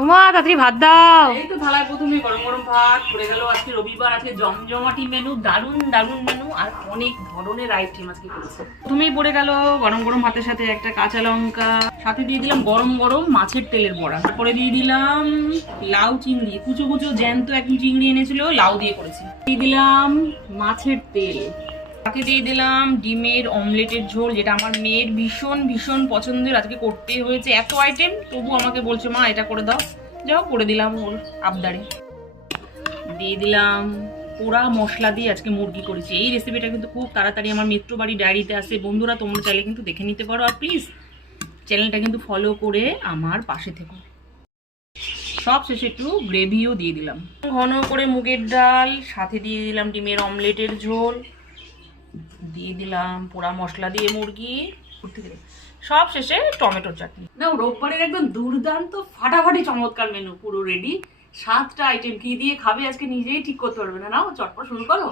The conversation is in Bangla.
ওমা তাড়াতাড়ি ভাত দাও। এই তো থালায় প্রথমে গরম গরম ভাত পড়ে গেল। আজকে রবিবার, আজকে জমজমাটি মেনু, দারুণ দারুণ মেনু, আর অনেক ধরনের আইটেম আজকে করেছে। প্রথমেই পড়ে গেল গরম গরম ভাতের সাথে একটা কাঁচা লঙ্কা, সাথে দিয়ে দিলাম গরম গরম মাছের তেলের বড়া, তারপরে দিয়ে দিলাম লাউ চিংড়ি, কুচো কুচো জ্যান্ত একদম চিংড়ি এনেছিল, লাউ দিয়ে করেছি। দিয়ে দিলাম মাছের তেল, সাথে দিয়ে দিলাম ডিমের অমলেটের ঝোল, যেটা আমার মেয়ের ভীষণ ভীষণ পছন্দের। আজকে করতে হয়েছে এত আইটেম, তবু আমাকে বলছে মা এটা করে দাও, যাও করে দিলাম ওর আবদারে। দিয়ে দিলাম পোড়া মশলা দিয়ে আজকে মুরগি করেছি। এই রেসিপিটা কিন্তু খুব তাড়াতাড়ি আমার মিত্র বাড়ি ডায়েরিতে আসে, বন্ধুরা তোমরা চাইলে কিন্তু দেখে নিতে পারো। আর প্লিজ চ্যানেলটা কিন্তু ফলো করে আমার পাশে থেকো। সব শেষে একটু গ্রেভিও দিয়ে দিলাম, ঘন করে মুগের ডাল, সাথে দিয়ে দিলাম ডিমের অমলেটের ঝোল, দিয়ে দিলাম পোড়া মশলা দিয়ে মুরগি, সব শেষে টমেটোর চাটনি। না রোববারের একদম দুর্দান্ত ফাটাফাটি চমৎকার মেনু পুরো রেডি। 7টা আইটেম কি দিয়ে খাবে আজকে নিজেই ঠিক করতে পারবে না। নাও চটপট শুরু করো।